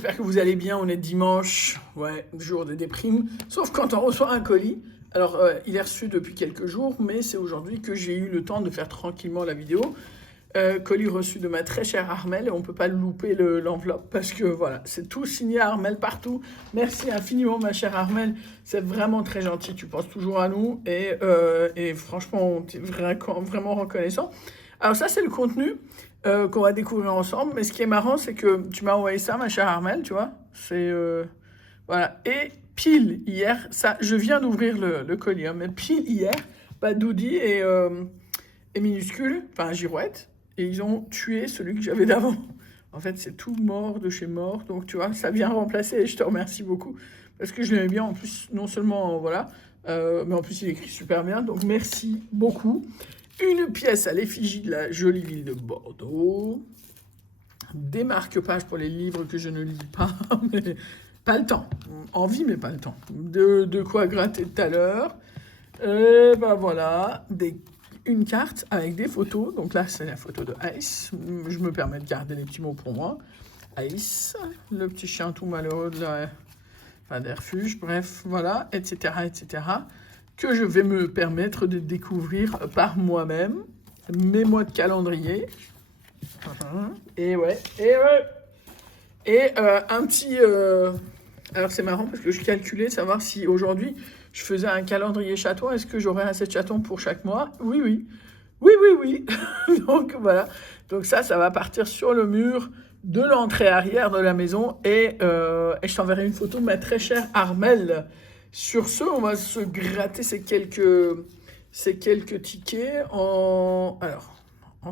j'espère que vous allez bien. On est dimanche, ouais, jour de déprime. Sauf quand on reçoit un colis. Alors, il est reçu depuis quelques jours, mais c'est aujourd'hui que j'ai eu le temps de faire tranquillement la vidéo. Colis reçu de ma très chère Armelle, et on ne peut pas louper l'enveloppe parce que voilà, c'est tout signé Armelle partout. Merci infiniment ma chère Armelle, c'est vraiment très gentil, tu penses toujours à nous et franchement, on est vraiment reconnaissant. Alors ça, c'est le contenu qu'on va découvrir ensemble, mais ce qui est marrant, c'est que tu m'as envoyé ça, ma chère Armelle, tu vois, c'est... voilà, et pile hier, ça, je viens d'ouvrir le colis, hein, mais pile hier, Doudi et Minuscule, enfin Girouette, et ils ont tué celui que j'avais d'avant. En fait, c'est tout mort de chez mort, donc tu vois, ça vient remplacer, et je te remercie beaucoup, parce que je l'aimais bien, en plus, non seulement, voilà, mais en plus il écrit super bien, donc merci beaucoup. Une pièce à l'effigie de la jolie ville de Bordeaux, des marque-pages pour les livres que je ne lis pas, mais pas le temps, envie mais pas le temps, de quoi gratter tout à l'heure, ben voilà, une carte avec des photos. Donc là, c'est la photo de Ice. Je me permets de garder les petits mots pour moi. Ice, le petit chien tout malheureux des refuges. Bref, voilà, etc., etc. Que je vais me permettre de découvrir par moi-même. Mes mois de calendrier. Et ouais. Et un petit... Alors c'est marrant parce que je calculais savoir si aujourd'hui je faisais un calendrier chaton, est-ce que j'aurais assez de chatons pour chaque mois? Oui. Donc voilà. Donc ça va partir sur le mur de l'entrée arrière de la maison et je t'enverrai une photo de ma très chère Armelle. Sur ce, on va se gratter ces quelques tickets en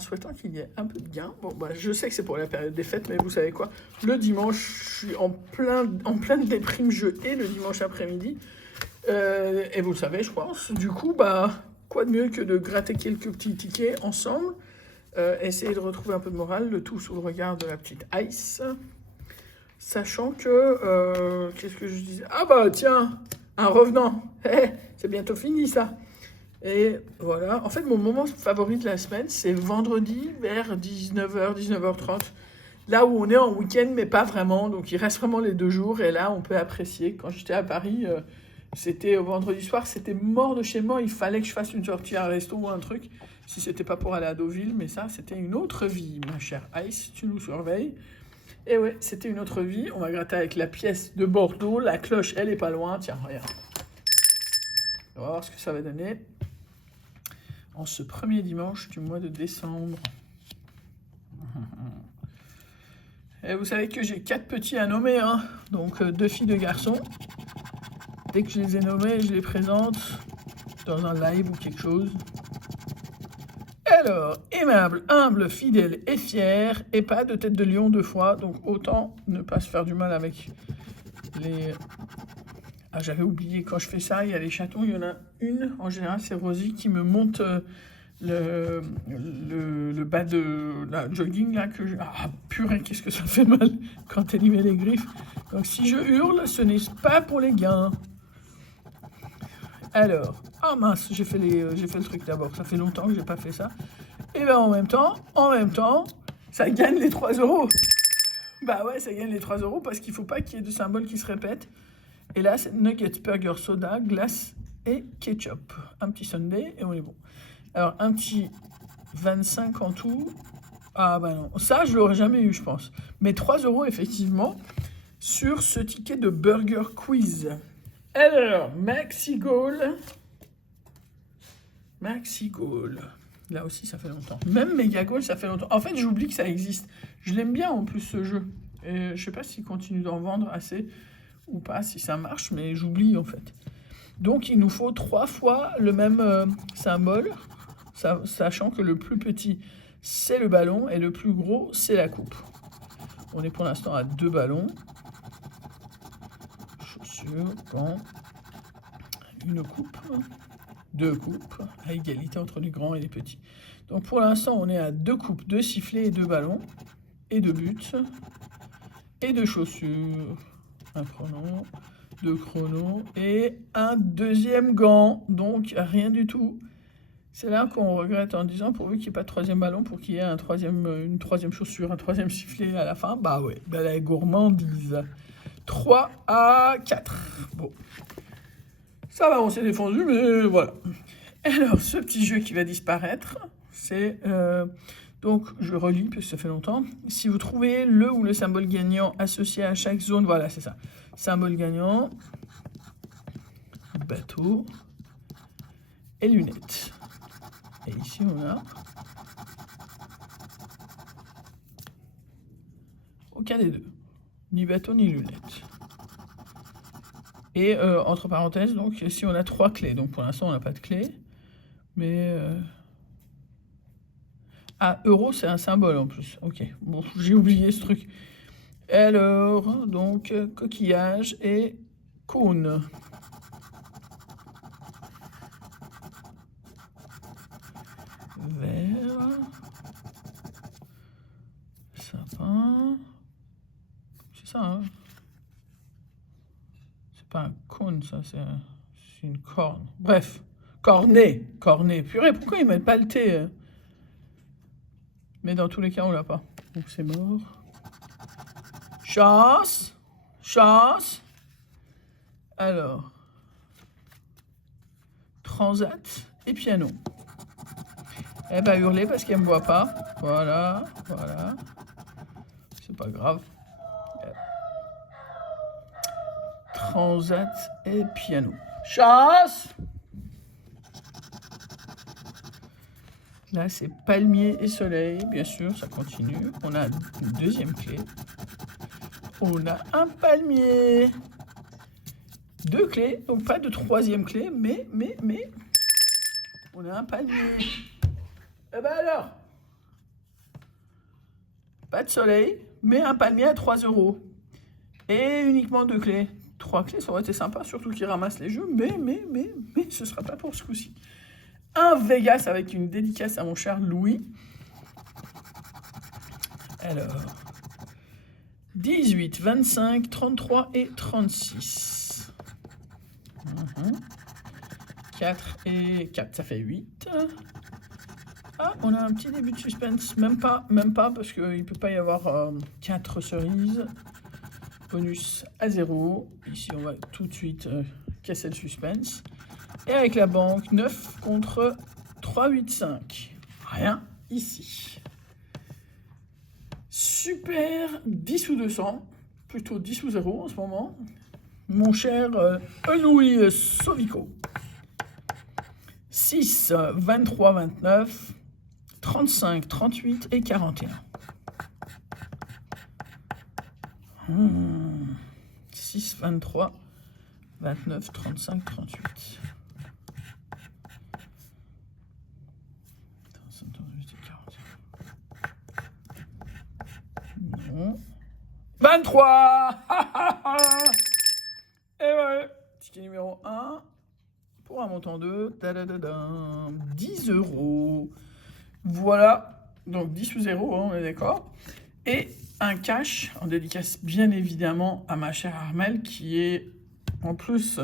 souhaitant qu'il y ait un peu de gain. Bon, je sais que c'est pour la période des fêtes, mais vous savez quoi? Le dimanche, je suis en pleine déprime, je hais le dimanche après-midi. Et vous le savez, je pense. Du coup, quoi de mieux que de gratter quelques petits tickets ensemble, essayer de retrouver un peu de morale, le tout sous le regard de la petite Ice. Sachant que... qu'est-ce que je disais? Ah tiens, un revenant. C'est bientôt fini, ça. Et voilà, en fait, mon moment favori de la semaine, c'est vendredi vers 19h, 19h30. Là où on est en week-end, mais pas vraiment. Donc, il reste vraiment les 2 jours. Et là, on peut apprécier. Quand j'étais à Paris, c'était vendredi soir, c'était mort de chez moi. Il fallait que je fasse une sortie à un resto ou un truc. Si c'était pas pour aller à Deauville. Mais ça, c'était une autre vie, ma chère Ice. Tu nous surveilles. Et ouais, c'était une autre vie. On va gratter avec la pièce de Bordeaux. La cloche, elle est pas loin. Tiens, regarde. On va voir ce que ça va donner. En ce premier dimanche du mois de décembre. Et vous savez que j'ai 4 petits à nommer, hein. Donc 2 filles, 2 garçons. Dès que je les ai nommés, je les présente dans un live ou quelque chose. Alors, aimable, humble, fidèle et fier, et pas de tête de lion 2 fois, donc autant ne pas se faire du mal avec les... Ah, j'avais oublié, quand je fais ça, il y a les chatons, il y en a une, en général, c'est Rosie qui me monte le bas de la jogging, là, que je... Ah, purée, qu'est-ce que ça fait mal quand elle y met les griffes. Donc, si je hurle, ce n'est pas pour les gains. Alors, mince, j'ai fait le truc d'abord, ça fait longtemps que j'ai pas fait ça. Et en même temps, ça gagne les 3 €. Bah ouais, ça gagne les 3 € parce qu'il faut pas qu'il y ait de symboles qui se répètent. Et là, c'est nuggets, burger, soda, glace et ketchup. Un petit sundae et on est bon. Alors, un petit 25 en tout. Ah non, ça, je l'aurais jamais eu, je pense. Mais 3 € effectivement sur ce ticket de burger quiz. Alors, Maxi Goal. Là aussi, ça fait longtemps. Même Mega Goal, ça fait longtemps. En fait, j'oublie que ça existe. Je l'aime bien en plus, ce jeu. Et je sais pas s'ils continuent d'en vendre assez ou pas, si ça marche, mais j'oublie en fait. Donc, il nous faut 3 fois le même symbole, sachant que le plus petit, c'est le ballon et le plus gros, c'est la coupe. On est pour l'instant à 2 ballons. Chaussures, gants, une coupe, 2 coupes, à égalité entre les grands et les petits. Donc pour l'instant, on est à 2 coupes, 2 sifflets et 2 ballons, et 2 buts, et 2 chaussures, un chrono, 2 chronos, et un deuxième gant, donc rien du tout. C'est là qu'on regrette en disant pourvu qu'il n'y ait pas de troisième ballon pour qu'il y ait une troisième chaussure, un troisième sifflet à la fin. Bah ouais, bah la gourmandise. 3-4. Bon. Ça va, on s'est défendu, mais voilà. Alors, ce petit jeu qui va disparaître, c'est... donc, je relis, parce que ça fait longtemps. Si vous trouvez le ou le symbole gagnant associé à chaque zone, voilà, c'est ça. Symbole gagnant, bateau et lunettes. Et ici, on a... aucun des deux. Ni bateau, ni lunettes. Et entre parenthèses, donc, si on a 3 clés. Donc, pour l'instant, on n'a pas de clé. Mais... Ah, euro, c'est un symbole en plus. Ok, bon, j'ai oublié ce truc. Alors, donc, coquillage et cône. Vert. Sapin. C'est ça, hein? C'est pas un cône, ça, c'est une corne. Bref, cornet. Cornet. Purée, pourquoi ils mettent pas le T Mais dans tous les cas, on l'a pas. Donc c'est mort. Chance. Chance. Alors. Transat et piano. Elle va hurler parce qu'elle me voit pas. Voilà, voilà. C'est pas grave. Transat et piano. Chance. Là, c'est palmier et soleil, bien sûr, ça continue. On a une deuxième clé. On a un palmier. 2 clés, donc pas de troisième clé, mais, on a un palmier. Eh ben alors, pas de soleil, mais un palmier à 3 €. Et uniquement 2 clés. 3 clés, ça aurait été sympa, surtout qu'ils ramassent les jeux, mais ce sera pas pour ce coup-ci. Un Vegas avec une dédicace à mon cher Louis. Alors, 18, 25, 33 et 36. 4 et 4, ça fait 8. Ah, on a un petit début de suspense. Même pas, parce qu'il ne peut pas y avoir 4 cerises. Bonus à 0. Ici, on va tout de suite casser le suspense. Et avec la banque, 9 contre 3, 8, 5. Rien ici. Super, 10 ou 200. Plutôt 10 ou 0 en ce moment. Mon cher Louis Sovico. 6, 23, 29, 35, 38 et 41. 6, 23, 29, 35, 38. Non. 23. Et ouais, ticket numéro 1 pour un montant de 10 €. Voilà, donc 10 ou 0, hein, on est d'accord. Et un cash en dédicace bien évidemment à ma chère Armelle qui est en plus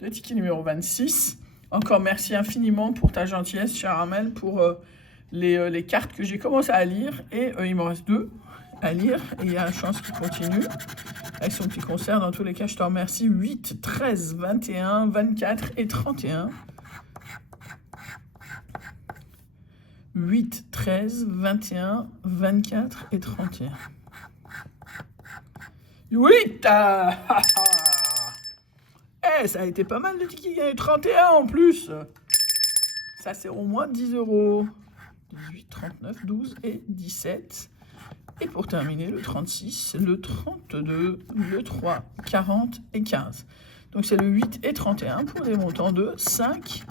le ticket numéro 26. Encore merci infiniment pour ta gentillesse, chère Armelle, pour les cartes que j'ai commencé à lire. Et il m'en reste 2 à lire. Et il y a la chance qu'il continue avec son petit concert. Dans tous les cas, je te remercie. 8, 13, 21, 24 et 31. 8, 13, 21, 24 et 31. 8 Eh, ça a été pas mal de tickets. Il y a eu 31 en plus. Ça, c'est au moins 10 €. 18, 39, 12 et 17. Et pour terminer, le 36, le 32, le 3, 40 et 15. Donc, c'est le 8 et 31 pour des montants de 5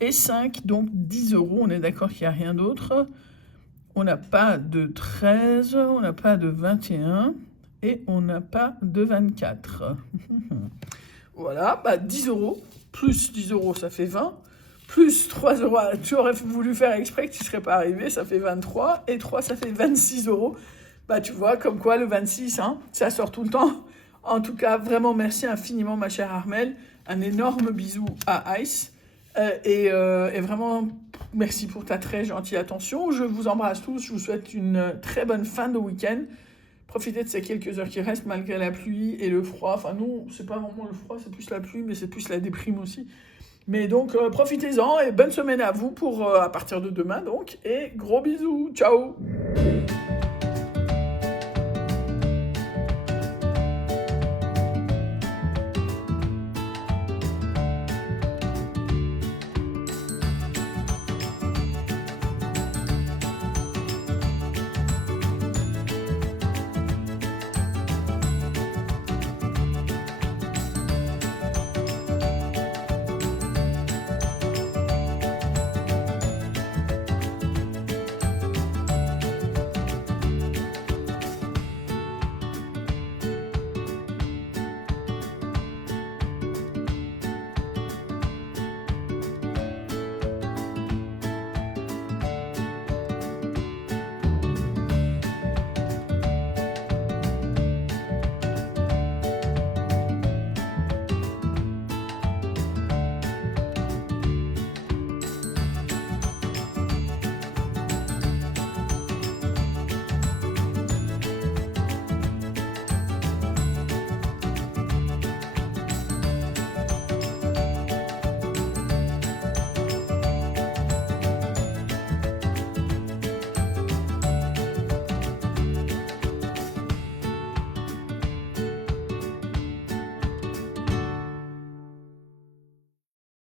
et 5, donc 10 €. On est d'accord qu'il n'y a rien d'autre. On n'a pas de 13, on n'a pas de 21 et on n'a pas de 24. Voilà, bah 10 €, plus 10 €, ça fait 20. Plus 3 €, tu aurais voulu faire exprès que tu ne serais pas arrivé, ça fait 23. Et 3, ça fait 26 €. Bah tu vois, comme quoi le 26, hein, ça sort tout le temps. En tout cas, vraiment merci infiniment ma chère Armelle. Un énorme bisou à Ice. Et vraiment, merci pour ta très gentille attention. Je vous embrasse tous. Je vous souhaite une très bonne fin de week-end. Profitez de ces quelques heures qui restent malgré la pluie et le froid. Enfin, nous, c'est pas vraiment le froid, c'est plus la pluie, mais c'est plus la déprime aussi. Mais donc, profitez-en et bonne semaine à vous pour à partir de demain, donc. Et gros bisous. Ciao!